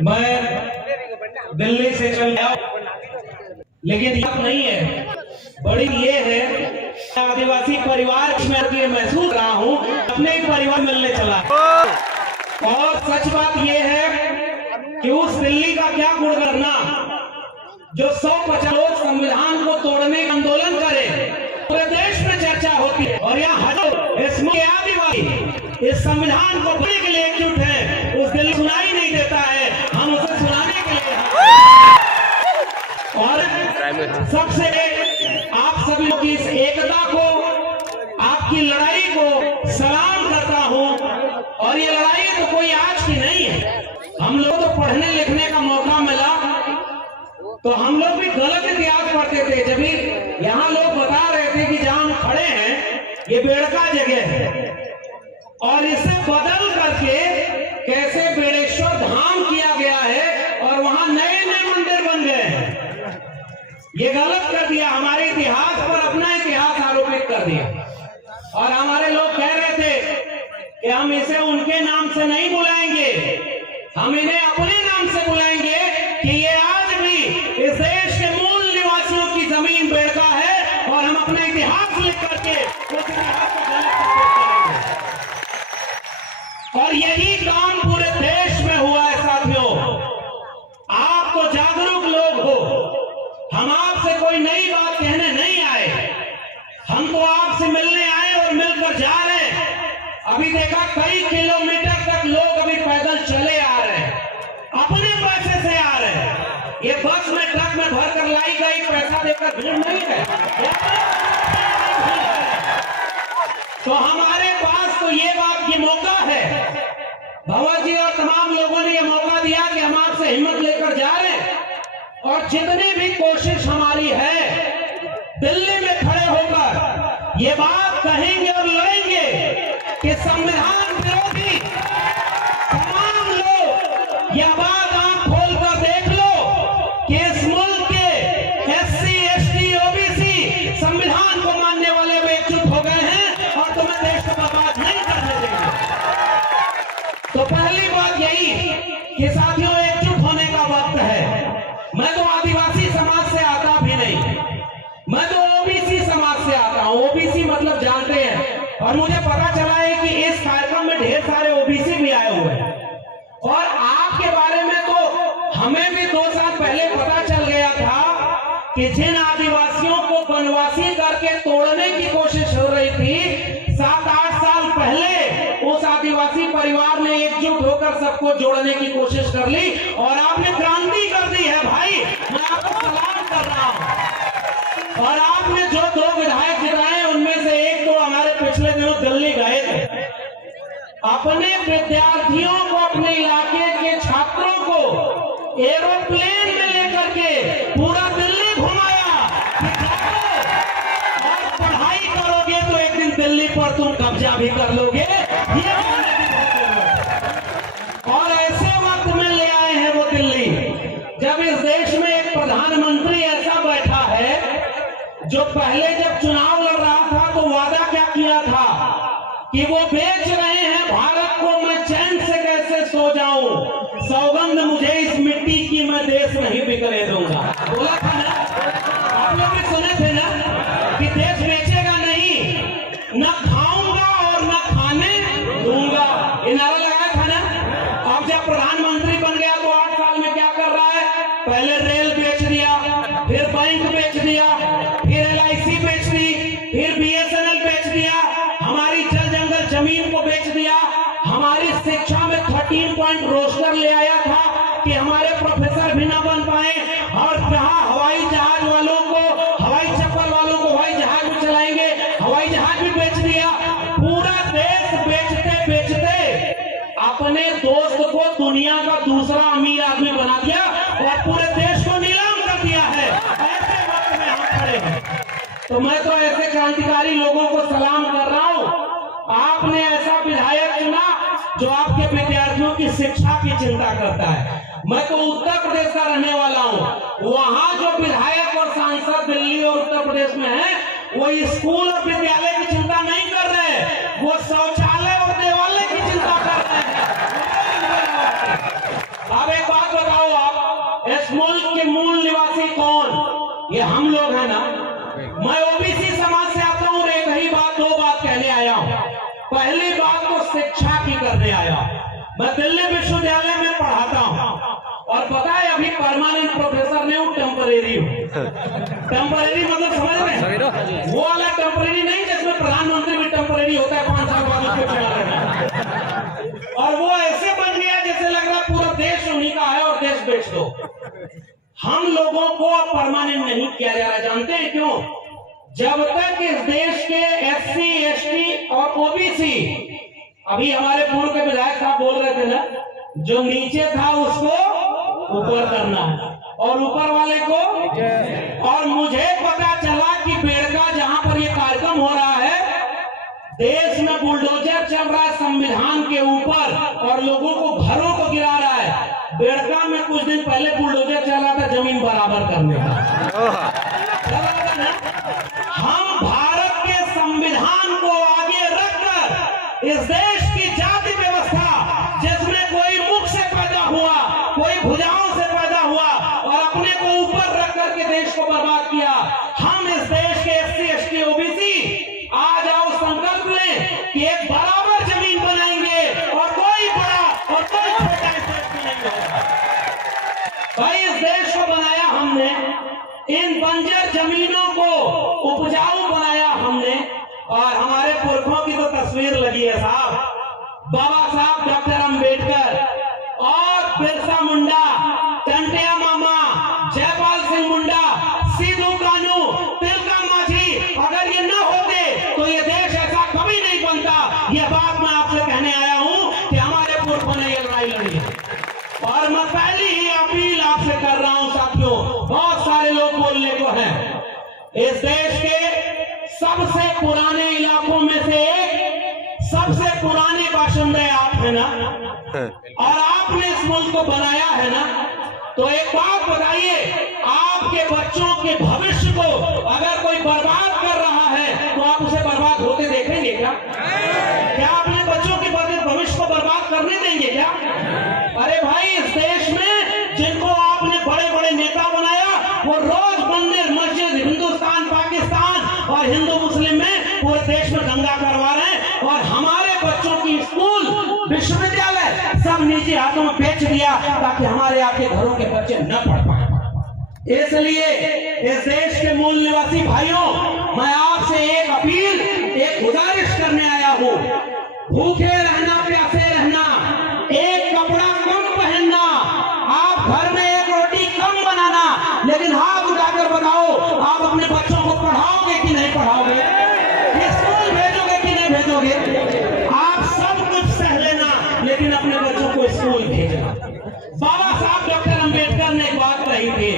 मैं दिल्ली से चल गया, लेकिन यह नहीं है, बड़ी ये है आदिवासी परिवार में महसूस रहा हूँ, अपने ही परिवार मिलने चला। और सच बात ये है कि उस दिल्ली का क्या गुण करना जो 150 लोग संविधान को तोड़ने का आंदोलन करे, पूरे देश में चर्चा होती है और यहाँ हजारों इसमें आदिवासी इस संविधान को तोड़ने के लिए एकजुट है। उस दिल्ली सुनाई नहीं देता है, हम उसे सुनाने के लिए और सबसे आप सभी की इस एकता को, आपकी लड़ाई को सलाम करता हूँ। और ये लड़ाई तो कोई आज की नहीं है, हम लोग तो पढ़ने लिखने का मौका मिला तो हम लोग भी गलत इतिहास पढ़ते थे। जब भी यहाँ लोग बता रहे थे कि जहाँ हम खड़े हैं ये बेड़का जगह है और इसे बदल करके कैसे बेड़ेश्वर धाम किया गया है और वहां नए नए मंदिर बन गए हैं, ये गलत कर दिया। हमारे इतिहास पर अपना इतिहास आरोपित कर दिया और हमारे लोग कह रहे थे कि हम इसे उनके नाम से नहीं बुलाएंगे, हम इन्हें अपने नाम से बुलाएंगे कि ये आज भी इस देश के मूल निवासियों की जमीन बेड़का है और हम अपना इतिहास लिख करके उस इतिहास को गलत करेंगे। और यही काम पूरे देश में हुआ है साथियों। आप तो जागरूक लोग हो, हम आपसे कोई नई बात कहने नहीं आए, हम तो आपसे मिलने आए और मिलकर जा रहे हैं। अभी देखा कई किलोमीटर तक लोग अभी पैदल चले आ रहे हैं, अपने पैसे से आ रहे हैं। ये बस में ट्रक में भर कर लाई गई पैसा देकर भीड़ नहीं है, तो हमारे पास तो ये बात की मौका है। भंवर जी और तमाम लोगों ने ये मौका दिया कि हम आपसे हिम्मत लेकर जा रहे हैं और जितनी भी कोशिश हमारी है दिल्ली में खड़े होकर ये बात कहेंगे और लड़ेंगे कि संविधान विरोधी तमाम लोग, यह बात आंख खोलकर देख लो कि इस मुल्क के SC, ST, OBC संविधान को मानने वाले वे एकजुट हो गए हैं और तुम्हें देश को बर्बाद नहीं करने देंगे। तो पहली बात यही कि साथियों एकजुट होने का वक्त है। मैं तो आदिवासी समाज से आता भी नहीं, मैं तो OBC समाज से आता हूँ। OBC मतलब जानते हैं और मुझे पता चला है कि इस कार्यक्रम में ढेर सारे OBC भी आए हुए हैं और आपके बारे में तो हमें भी 2 साल पहले पता चल गया था कि जिन आदिवासियों को वनवासी करके तोड़ने की कोशिश हो रही थी, 7-8 साल पहले उस आदिवासी परिवार ने एकजुट होकर सबको जोड़ने की कोशिश कर ली और आपने क्रांति कर दी है भाई, मैं आपको सलाम कर रहा हूं। और आपने जो 2 विधायक जिताए उनमें से एक तो हमारे पिछले दिनों दिल्ली गए थे, अपने विद्यार्थियों को, अपने इलाके के छात्रों को एरोप्लेन में लेकर के पूरा दिल्ली घुमाया कि जाओ और पढ़ाई करोगे तो एक दिन दिल्ली पर तुम कब्जा भी कर लोगे। ये और ऐसे वक्त में ले आए हैं वो दिल्ली, जब इस देश में एक प्रधानमंत्री ऐसा बैठा है जो पहले जब चुनाव लड़ रहा था तो वादा क्या किया था कि वो बेच रहे हैं भारत को, मैं चैन से कैसे सो जाऊं, सौगंध मुझे इस मिट्टी की, मैं देश नहीं बिकने दूंगा। बोला था ना, आप लोग भी सुने थे ना कि देश बेचेगा नहीं, न खाऊंगा और न खाने दूंगा, ये नारा लगाया था ना। अब जब प्रधानमंत्री बन गया तो 8 साल में क्या कर रहा है, पहले रेल बेच दिया, फिर बैंक बेच दिया, फिर LIC बेच दी, फिर BSNL बेच दिया, हमारी जल जंगल जमीन को बेच दिया, हमारी शिक्षा में 13 पॉइंट रोस्टर ले आया था कि हमारे प्रोफेसर भी ना बन पाए, और जहां हवाई जहाज वालों को, हवाई चप्पल वालों को हवाई जहाज भी चलाएंगे, हवाई जहाज भी बेच दिया। पूरा देश बेचते बेचते अपने दोस्त को दुनिया का दूसरा अमीर आदमी बना दिया और पूरे देश को नीलाम कर दिया है। ऐसे वक्त में हम खड़े हैं तो मैं तो ऐसे क्रांतिकारी लोगों को सलाम कर रहा हूं। आपने ऐसा विधायक चुना जो आपके विद्यार्थियों की शिक्षा की चिंता करता है। मैं तो उत्तर प्रदेश का रहने वाला हूं, वहां जो विधायक और सांसद दिल्ली और उत्तर प्रदेश में है वो स्कूल और विद्यालय की चिंता नहीं कर रहे, वो शौचालय वाले की चिंता कर रहे हैं। अब एक बात बताओ, आप इस मुल्क के मूल निवासी कौन? ये हम लोग हैं ना। मैं ओबीसी समाज से आता हूं और एक ही बात, दो बात कहने आया हूं। पहली बात तो शिक्षा की करने आया। मैं दिल्ली विश्वविद्यालय में पढ़ाता हूं और पता है अभी परमानेंट प्रोफेसर नहीं हूं, टेम्परेरी हूं। टेम्परेरी मतलब समझ रहे? वो वाला टेम्परेरी नहीं जिसमें प्रधानमंत्री भी टेम्परेरी होता है 5 साल बाद उसको चला रहना। और वो ऐसे बन गया जैसे लग रहा पूरा देश उन्हीं का है और देश बेच दो। हम लोगों को परमानेंट नहीं किया जा रहा। जानते हैं क्यों? जब तक इस देश के एससी, एसटी और ओबीसी, अभी हमारे पूर्व के विधायक साहब बोल रहे थे ना, जो नीचे था उसको ऊपर करना है और ऊपर वाले को। और मुझे पता चला कि बेड़का जहां पर ये कार्यक्रम हो रहा है, देश में बुलडोजर चल रहा है संविधान के ऊपर और लोगों को घरों को गिरा रहा है। बेड़का में कुछ दिन पहले बुलडोजर चल रहा था जमीन बराबर करने का। हम भारत के संविधान को आगे रखकर इस देश की जाति व्यवस्था, जिसमें कोई मुख से पैदा हुआ, कोई भुजाओं से पैदा हुआ और अपने को ऊपर रख करके देश को बर्बाद किया, हम इस देश के एससी, एसटी, ओबीसी आ जाओ संकल्प लें कि एक बराबर जमीन बनाएंगे और कोई बड़ा और कोई छोटा इस देश में नहीं होगा। भाई इस देश को बनाया हमने, इन बंजर जमीनों को उपजाऊ बनाया हमने। और हमारे पुरखों की तो तस्वीर लगी है साहब, बाबा साहब डॉक्टर अंबेडकर और बिरसा मुंडा, टंटिया मामा, जयपाल सिंह मुंडा, सिद्धू कानू, तिलका माझी, अगर ये न होते तो ये देश ऐसा कभी नहीं बनता। ये बात मैं आपसे कहने आया हूं कि हमारे पुरखों ने ये लड़ाई लड़ी है। और मैं पहली ही अपील आपसे कर रहा हूं साथियों, बहुत सारे लोग बोलने को हैं, इस देश के सबसे पुराने इलाकों में से एक, सबसे पुराने बाशिंदे आप है ना, और आपने इस मुल्क को बनाया है ना। तो एक बात बताइए, आपके बच्चों के भविष्य को अगर कोई बर्बाद कर रहा है तो आप उसे बर्बाद होते देखेंगे क्या? क्या अपने बच्चों के भविष्य को बर्बाद करने देंगे क्या? अरे भाई इस देश में जिनको आपने बड़े बड़े नेता बनाया, वो रोज मंदिर, मस्जिद, हिंदुस्तान, पाकिस्तान और हिंदू मुस्लिम में पूरे देश में दंगा करवा रहे हैं। और हमारे बच्चों की स्कूल, विश्वविद्यालय सब निजी हाथों में बेच दिया ताकि हमारे आपके घरों के बच्चे न पढ़ पाए। इसलिए इस देश के मूल निवासी भाइयों, मैं आपसे एक अपील, एक गुजारिश करने आया हूं। भूखे रहना, प्यासे रहना, एक कपड़ा कम पहनना, आप घर में एक रोटी कम बनाना, लेकिन हाथ उठाकर बताओ आप अपने बच्चों को पढ़ाओगे कि नहीं पढ़ाओगे? स्कूल भेजोगे कि नहीं भेजोगे? आप सब कुछ सह लेना लेकिन अपने बच्चों को स्कूल भेजना। बाबा साहब डॉक्टर अंबेडकर ने एक बात कही थी,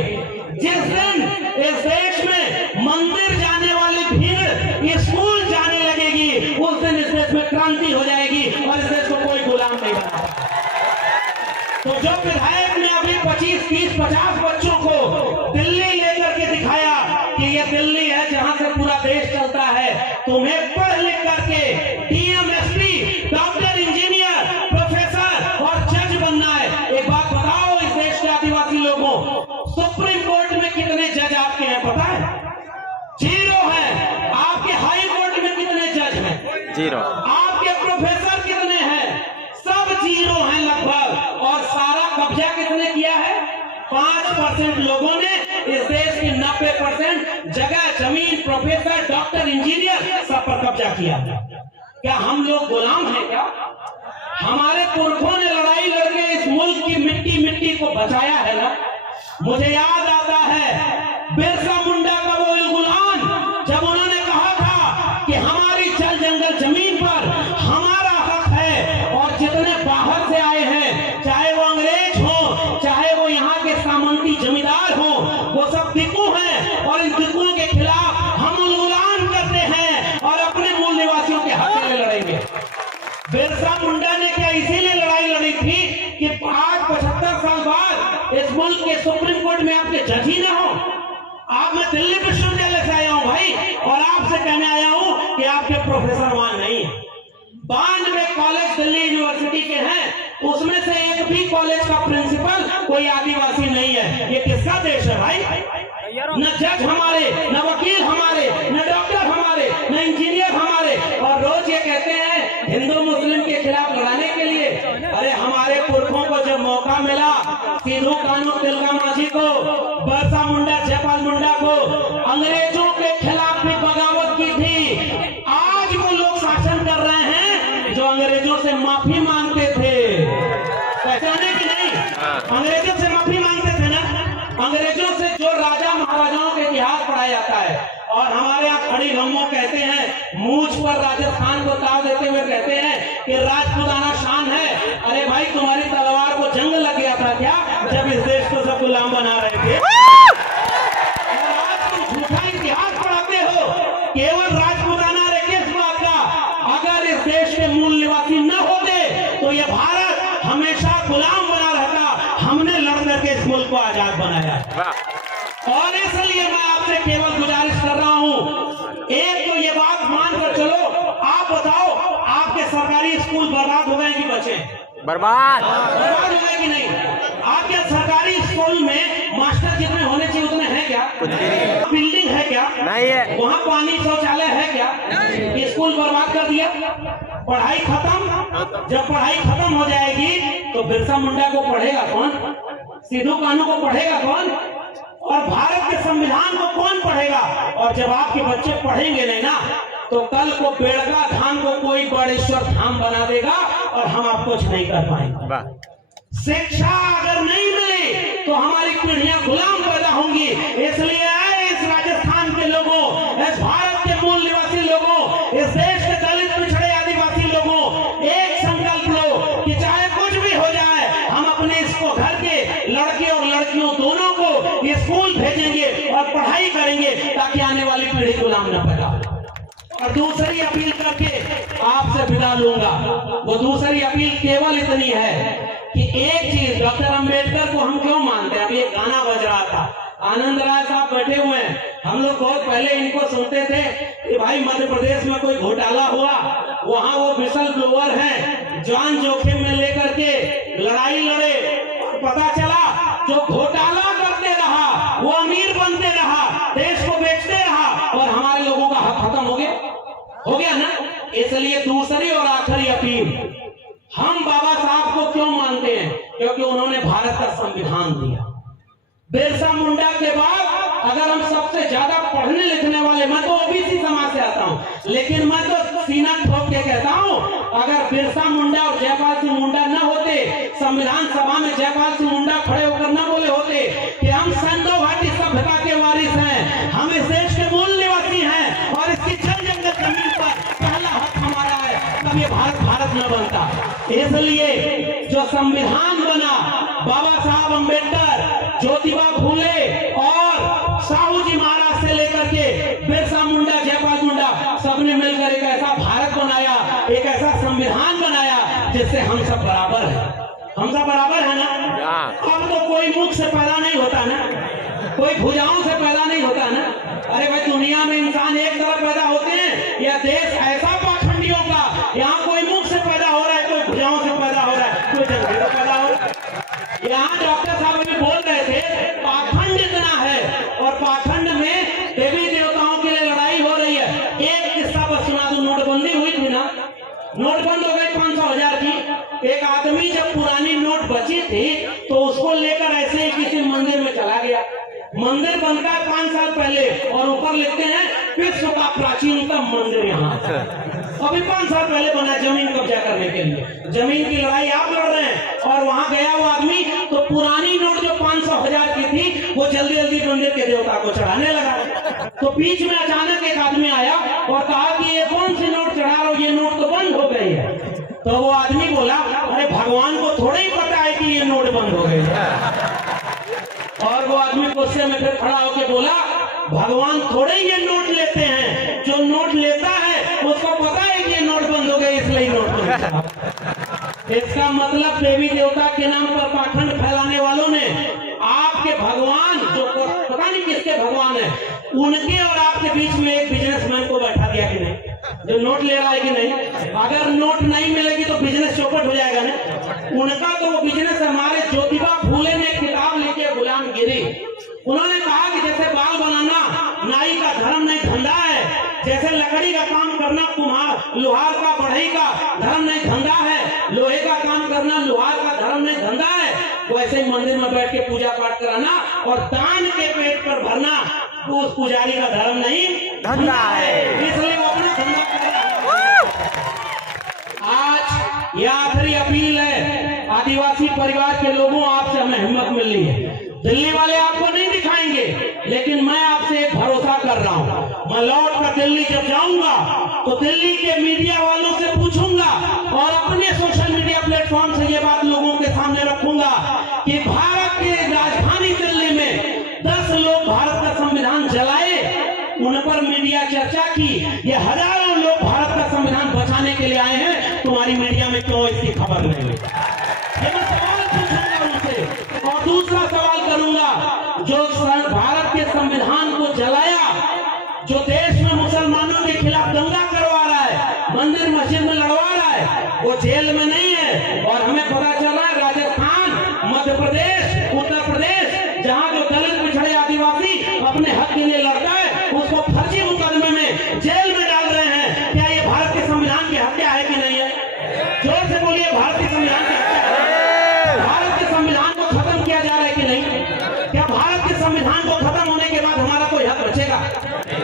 जिस दिन इस देश में मंदिर जाने वाली भीड़ स्कूल जाने लगेगी, उस दिन इस देश में क्रांति हो जाएगी और इस देश को कोई गुलाम नहीं बना। तो जो विधायक ने अभी 25, 30, 50 बच्चों को दिल्ली लेकर के दिखाया कि ये दिल्ली है जहां से पूरा देश चलता है, तुम्हें पढ़ लिख करके DM, SP, doctor, engineer, professor और जज बनना है। एक बात बताओ इस देश के आदिवासी लोगों, सुप्रीम कोर्ट में कितने जज आपके हैं पता है? 0 है। आपके हाई कोर्ट में कितने जज हैं? 0। आपके प्रोफेसर कितने हैं? सब 0 हैं लगभग। और सारा कब्जा किसने किया है? 5% लोगों ने इस देश की 90% जगह, जमीन, प्रोफेसर, डॉक्टर, इंजीनियर सब पर कब्जा किया। क्या हम लोग गुलाम हैं क्या? हमारे पुरखों ने लड़ाई लड़के इस मुल्क की मिट्टी को बचाया है ना। मुझे याद आता है बिरसा मुंडा का वो गुलाम, जब उन्होंने कहा था कि हमारी जल जंगल जमीन पर हमारा हक है और जितने बाहर से आए हैं, चाहे वो अंग्रेज हो, चाहे वो यहाँ के सामंती जमींदार हो, वो सब दिक्कू हैं और इन दिक्कुओं के खिलाफ हम उलगुलान करते हैं और अपने मूल निवासियों के हक में लड़ेंगे। बिरसा मुंडा ने क्या इसीलिए लड़ाई लड़ी थी कि आज 75 साल बाद इस मुल्क के सुप्रीम कोर्ट में आपके जज ही ना हो? आप, मैं दिल्ली विश्वविद्यालय से आया हूं भाई, और आपसे कहने आया हूं कि आपके प्रोफेसर वहां नहीं है। 92 कॉलेज दिल्ली यूनिवर्सिटी के हैं, उसमें से एक भी कॉलेज का प्रिंसिपल कोई आदिवासी नहीं है। ये किसका देश है भाई? न जज हमारे, न वकील हमारे, न डॉक्टर हमारे, न इंजीनियर हमारे, और रोज ये कहते हैं हिंदू मुस्लिम के खिलाफ लड़ाने के लिए। अरे हमारे पुरखों को जब मौका मिला, सिद्धू कानू तिलका मांझी को, बिरसा मुंडा, जयपाल मुंडा को, अंग्रेजों के खिलाफ भी बगावत की थी। आज वो लोग शासन कर रहे हैं जो अंग्रेजों से माफी मांगते थे। पहचाने कि नहीं? अंग्रेजों से माफी मांगते थे ना। अंग्रेजों से जो राजा महाराजाओं के इतिहास पढ़ाया जाता है, और हमारे यहाँ खड़ी रम्मो कहते हैं, मूंछ पर राजस्थान को ताव देते हुए कहते हैं कि राजपूताना शान है। अरे भाई, तुम्हारी तलवार को जंग लग गया था क्या जब इस देश को सब गुलाम बना रहे थे? और आज तुम झूठा इतिहास पढ़ाते हो केवल राजपूताना रे किस बात का? अगर इस देश के मूल निवासी न होते तो ये भारत हमेशा गुलाम बना रहता। हमने लड़ करके इस मुल्क को आजाद बनाया, और इसलिए मैं आपसे केवल गुजारिश कर रहा हूं, एक तो ये बात मान कर चलो। आप बताओ, आपके सरकारी स्कूल बर्बाद हो गए कि बचे? बर्बाद हो गए कि नहीं? आपके सरकारी स्कूल में मास्टर जितने होने चाहिए उतने हैं क्या? बिल्डिंग है क्या? नहीं है। वहाँ पानी शौचालय है क्या? स्कूल बर्बाद कर दिया, पढ़ाई खत्म। जब पढ़ाई खत्म हो जाएगी तो बिरसा मुंडा को पढ़ेगा कौन? सिद्धू कानू को पढ़ेगा कौन? और भारत के संविधान को कौन पढ़ेगा? और जब आपके बच्चे पढ़ेंगे नहीं ना, तो कल को बेड़गा धाम को कोई बड़ेश्वर धाम बना देगा और हम आप कुछ नहीं कर पाएंगे। शिक्षा अगर नहीं मिली तो हमारी पीढ़ियां गुलाम पैदा होंगी। इसलिए इस राजस्थान के लोगों, इस भारत के मूल निवासी लोगों, इस देश के दलित पिछड़े आदिवासी लोगों, एक संकल्प लो कि चाहे कुछ भी हो जाए, हम अपने इसको घर के लड़के और लड़कियों दोनों को स्कूल भेजेंगे और पढ़ाई करेंगे ताकि आने वाली पीढ़ी गुलाम न पैदा हो। और दूसरी अपील करके आपसे विदा लूंगा। वो दूसरी अपील केवल इतनी है कि एक चीज, डॉक्टर अंबेडकर को हम क्यों मानते हैं? अभी एक गाना बज रहा था, आनंद राय साहब बैठे हुए हैं, हम लोग बहुत पहले इनको सुनते थे कि भाई मध्य प्रदेश में कोई घोटाला हुआ, वहां वो विसल ब्लोअर हैं, जान जोखिम में लेकर के लड़ाई लड़े, पता चला जो घोटाला करते रहा वो अमीर बनते रहा, देश को बेचते रहा, और हमारे लोगों का हक खत्म हो गया ना। इसलिए दूसरी और आखिरी अपील, हम बाबा साहब को क्यों मानते हैं? क्योंकि उन्होंने भारत का संविधान दिया। बिरसा मुंडा के बाद अगर हम सबसे ज्यादा पढ़ने लिखने वाले, मैं तो ओबीसी समाज से आता हूं, लेकिन मैं तो सीना ठोक के कहता हूं, अगर बिरसा मुंडा और जयपाल सिंह मुंडा न होते, संविधान सभा में जयपाल सिंह मुंडा खड़े होकर न बोले होते कि हम सिंधु घाटी सभ्यता के वारिस हैं, हम इस देश के मूल निवासी हैं और इसकी जल जंगल जमीन पर पहला हक हमारा है, तब ये भारत न बनता। इसलिए जो संविधान बना, बाबा साहब अंबेडकर, ज्योतिबा फूले और साहू जी महाराज से लेकर के बिरसा मुंडा, जयपाल मुंडा, सबने मिलकर एक ऐसा भारत बनाया, एक ऐसा संविधान बनाया जिससे हम सब बराबर हैं। हम सब बराबर है ना। अब तो कोई मुख से पैदा नहीं होता ना, कोई भुजाओं से पैदा नहीं होता ना। अरे भाई, दुनिया में इंसान एक तरफ पैदा होते हैं, यह देश ऐसा पाखंडियों का, यहाँ कोई मुख से पैदा हो रहा है, कोई भुजाओं से पैदा हो रहा है, कोई जंगली से पैदा हो रहा है। यहाँ डॉक्टर साहब अभी बोल रहे थे पाखंड इतना है, और पाखंड में देवी देवताओं के लिए लड़ाई हो रही है। एक किस्सा बस सुना दूं, नोटबंदी हुई थी ना, नोट बंद हो गई 500,000 की। एक आदमी जब पुरानी नोट बची थी तो उसको लेकर ऐसे ही किसी मंदिर में चला गया। मंदिर बनता है 5 साल पहले, और ऊपर लिखते हैं विश्व का प्राचीनतम मंदिर यहाँ। अभी 5 साल पहले बना, जमीन कब्जा करने के लिए। जमीन की लड़ाई आप लड़ रहे हैं, और वहां गया वो आदमी तो पुरानी नोट जो 500,000 की थी वो जल्दी जल्दी मंदिर के देवता को चढ़ाने लगा। तो बीच में अचानक एक आदमी आया और कहा कि ये कौन सी नोट चढ़ा रहे हो, ये नोट तो बंद हो गई है। तो वो आदमी बोला, अरे भगवान को थोड़ा ही पता है कि ये नोट बंद हो गई है। और वो आदमी गुस्से में फिर खड़ा होकर बोला, भगवान थोड़े ही ये नोट लेते हैं, जो नोट लेता है उसको पता है कि ये नोट बंद हो गए, इसलिए नोट बंद। इसका मतलब देवी देवता के नाम पर पाखंड फैलाने वालों ने आपके भगवान, जो पता नहीं किसके भगवान है, उनके और आपके बीच में एक बिजनेसमैन को बैठा दिया कि नहीं, जो नोट ले रहा है कि नहीं। अगर नोट नहीं मिलेगी तो बिजनेस चौपट हो जाएगा ना। उनका तो वो बिजनेस, हमारे ज्योतिबा फूले ने किताब लिखी गुलामगिरी। उन्होंने कहा कि जैसे बाल बनाना नाई का धर्म नहीं धंधा है, जैसे लकड़ी का काम करना कुम्हार लोहार का बढ़ई का धर्म नहीं धंधा है, लोहे का काम करना लोहार का धर्म नहीं धंधा है, वैसे ही मंदिर में बैठ के पूजा पाठ कराना और दान के पेट पर भरना उस पुजारी का धर्म नहीं धंधा है। इसलिए वो अपना धंधा कर रहा है। आज यह आखिरी अपील है आदिवासी परिवार के लोगों, आपसे हमें हिम्मत मिल रही है। दिल्ली वाले आपको नहीं दिखाएंगे, लेकिन मैं आपसे एक भरोसा कर रहा हूं, मैं लौट कर दिल्ली जब जाऊंगा तो दिल्ली के मीडिया वालों से पूछूंगा और अपने सोशल मीडिया प्लेटफॉर्म से ये बात लोगों के सामने रखूंगा कि भारत के राजधानी दिल्ली में 10 लोग भारत का संविधान जलाए, उन पर मीडिया चर्चा की, ये हजारों लोग भारत का संविधान बचाने के लिए आए हैं, तुम्हारी मीडिया में क्यों इसकी खबर नहीं हुई? ये मैं सवाल पूछूंगा उनसे। और दूसरा सवाल करूंगा, जो भारत के संविधान को जलाया, जो देश में मुसलमानों के खिलाफ दंगा करवा रहा है, मंदिर मस्जिद में लड़वा रहा है, वो जेल में नहीं है। और हमें पता चला राजस्थान, मध्य प्रदेश, उत्तर प्रदेश, जहां जो दलित पिछड़े आदिवासी अपने हक के लिए लड़ता है, उसको फर्जी मुकदमे में जेल में डाल रहे हैं। क्या ये भारत के संविधान की हत्या है कि नहीं है? जोर से बोलिए, भारत के संविधान की हत्या है? भारत के संविधान को खत्म किया जा रहा है कि नहीं? क्या भारत के संविधान को खत्म होने के बाद हमारा कोई हक बचेगा?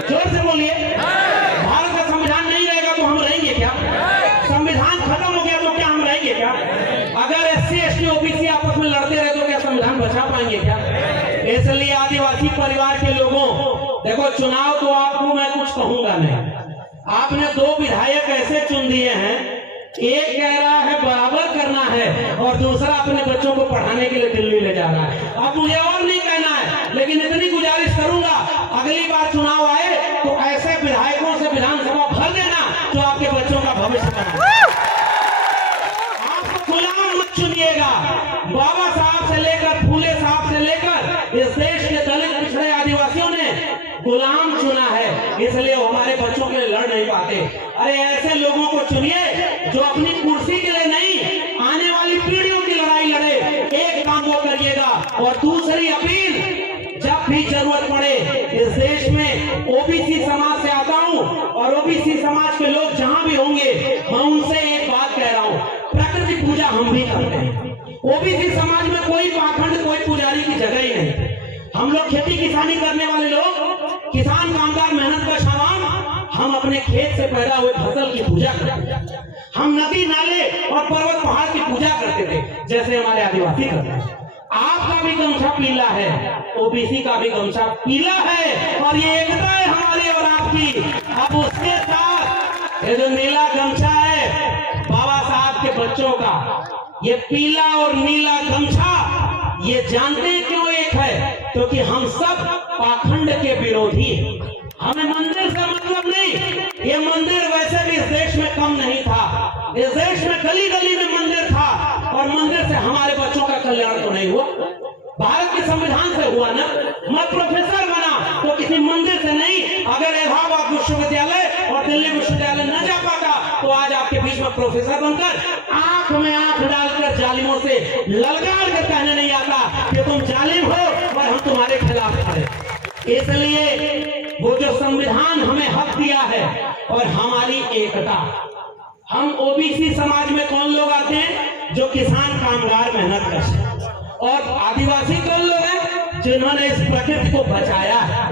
जोर से बोलिए। भारत का संविधान नहीं रहेगा तो हम रहेंगे क्या? संविधान खत्म हो गया तो क्या हम रहेंगे क्या? अगर SC ST OBC आपस में लड़ते रहे तो क्या संविधान बचा पाएंगे क्या? इसलिए आदिवासी परिवार के लोगों, देखो चुनाव तो आपको मैं कुछ कहूंगा नहीं। आपने 2 विधायक ऐसे चुन दिए हैं, एक कह रहा है बराबर करना है और दूसरा अपने बच्चों को पढ़ाने के लिए दिल्ली ले जा रहा है। अब मुझे और नहीं कहना है, लेकिन इतनी गुजारिश करूंगा, अगली बार चुनाव आए तो ऐसे विधायकों से विधानसभा भर देना जो आपके बच्चों का भविष्य बनाए। आपको गुलाम मत चुनिएगा। बाबा साहब से लेकर फूले साहब से लेकर इस देश के दलित पिछड़े आदिवासियों ने गुलाम चुना है, इसलिए वो हमारे बच्चों के लिए लड़ नहीं पाते। अरे ऐसे लोगों को चुनिए जो अपनी कुर्सी के लिए नहीं, आने वाली पीढ़ियों की लड़ाई लड़े। एक काम वो करिएगा। और दूसरी अपील, जब भी जरूरत पड़े, इस देश में OBC समाज से आता हूं और OBC समाज के लोग जहां भी होंगे, मैं उनसे एक बात कह रहा हूं, प्रकृति पूजा हम भी करते हैं। OBC समाज में कोई पाखंड, कोई पुजारी की जगह ही नहीं। हम लोग खेती किसानी करने वाले लोग, किसान कामगार मेहनत का शाम, हम अपने खेत से पैदा हुए फसल की पूजा करते थे। हम नदी नाले और पर्वत पहाड़ की पूजा करते थे, जैसे हमारे आदिवासी करते हैं। आपका भी गमछा पीला है, OBC का भी गमछा पीला है, और ये एकता है हमारी और आपकी। अब उसके साथ ये जो नीला गमछा है बाबा साहब के बच्चों का, ये पीला और नीला गमछा, ये जानते हैं क्यों एक है? क्योंकि हम सब पाखंड के विरोधी हैं। हमें मंदिर से मतलब नहीं, ये मंदिर वैसे भी इस देश में कम नहीं था। इस देश में गली गली में मंदिर था, और मंदिर से हमारे बच्चों का कल्याण तो नहीं हुआ, भारत के संविधान से हुआ ना। मैं प्रोफेसर बना तो किसी मंदिर से नहीं। अगर इलाहाबाद विश्वविद्यालय और दिल्ली विश्वविद्यालय न जा पाता तो आज आपके बीच में प्रोफेसर बनकर आंख में आंख डालकर जालिमों से ललकार कर कहने नहीं आता कि तुम जालिम हो और हम तुम्हारे खिलाफ खड़े। इसलिए वो जो संविधान हमें हक दिया है और हमारी एकता, हम OBC समाज में कौन लोग आते हैं? जो किसान कामगार मेहनत करते हैं। और आदिवासी कौन लोग हैं? जिन्होंने इस प्रकृति को बचाया है।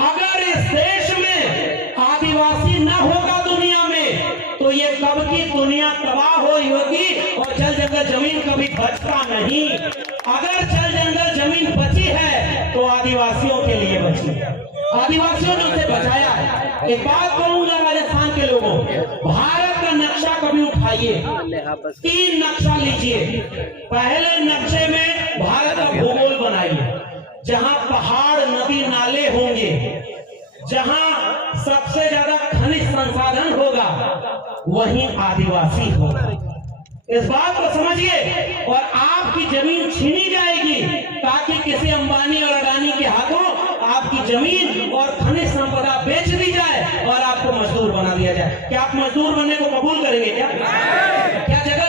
अगर इस देश में आदिवासी न होगा दुनिया में, तो ये कब की दुनिया तबाह होगी और जल जंगल जमीन कभी बचता नहीं। अगर जल जंगल जमीन बची है तो आदिवासियों के लिए बची है, आदिवासियों ने उसे बचाया है। एक बात कहूंगा राजस्थान के लोगों, भारत का नक्शा कभी उठाइए, 3 नक्शा लीजिए। पहले नक्शे में भारत का भूगोल बनाइए, जहां पहाड़ नदी नाले होंगे, जहां सबसे ज्यादा खनिज संसाधन होगा, वहीं आदिवासी होगा। इस बात को समझिए। और आपकी जमीन छीनी जाएगी ताकि किसी अंबानी और अडानी के हाथों आपकी जमीन और खनिज संपदा बेच दी जाए और आपको मजदूर बना दिया जाए। क्या आप मजदूर बनने को कबूल करेंगे? क्या जगह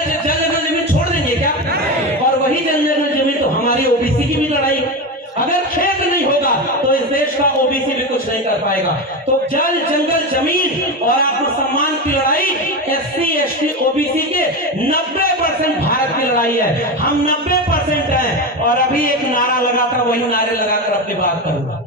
कुछ नहीं कर पाएगा। तो जल जंगल जमीन और आत्मसम्मान की लड़ाई SC ST OBC के 90% भारत की लड़ाई है। हम 90% हैं। और अभी एक नारा लगाकर वही नारे लगाकर अपनी बात करूंगा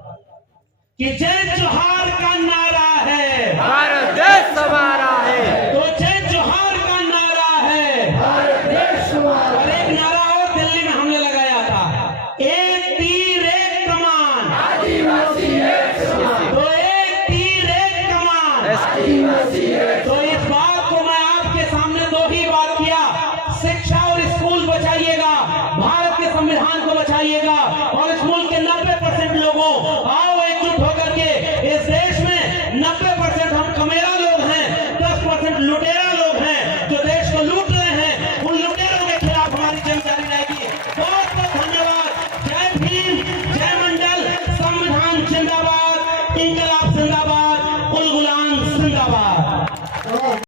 कि जय जोहार का नारा है, भारत देश हमारा है। तो जय जोहार का नारा है, भारत देश हमारा। और एक नारा और दिल्ली में हमने लगाया था, एक तीर एक कमान, आदिवासी एक समान। तो एक तीर एक कमान। आदिवासी एक। तो इस बात को मैं आपके सामने दो ही बात किया, शिक्षा और स्कूल बचाइएगा, भारत के संविधान को बचाइएगा, और इस मुल्क के 90% लोगों आओ एकजुट होकर के इस देश में 90% हम कमेरा लोग हैं, 10% लुटेरा लोग हैं जो देश को लूट रहे हैं, उन लुटेरों के खिलाफ हमारी जंग जारी रहेगी। बहुत बहुत धन्यवाद। जय भीम, जय मंडल, संविधान जिंदाबाद, इंकलाब जिंदाबाद, उल गुलाम जिंदाबाद।